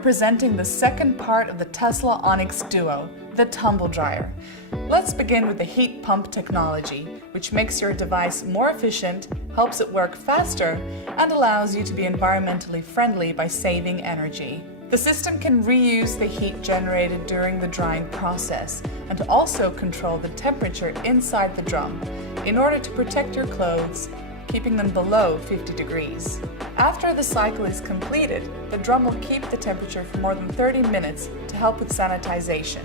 presenting the second part of the Tesla Onyx Duo, the tumble dryer. Let's begin with the heat pump technology, which makes your device more efficient, helps it work faster, and allows you to be environmentally friendly by saving energy. The system can reuse the heat generated during the drying process and also control the temperature inside the drum in order to protect your clothes, keeping them below 50 degrees. After the cycle is completed, the drum will keep the temperature for more than 30 minutes to help with sanitization.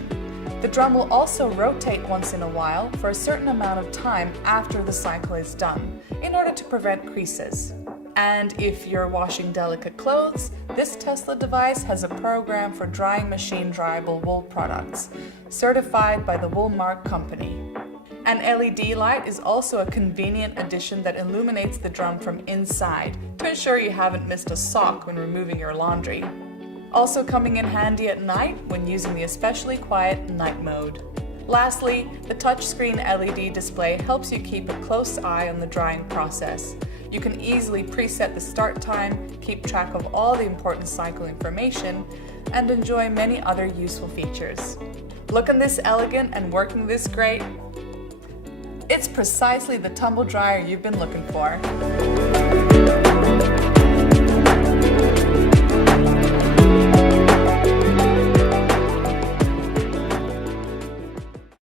The drum will also rotate once in a while for a certain amount of time after the cycle is done, in order to prevent creases. And if you're washing delicate clothes, this Tesla device has a program for drying machine dryable wool products, certified by the Woolmark company. An LED light is also a convenient addition that illuminates the drum from inside to ensure you haven't missed a sock when removing your laundry. Also coming in handy at night when using the especially quiet night mode. Lastly, the touchscreen LED display helps you keep a close eye on the drying process. You can easily preset the start time, keep track of all the important cycle information, and enjoy many other useful features. Looking this elegant and working this great? It's precisely the tumble dryer you've been looking for.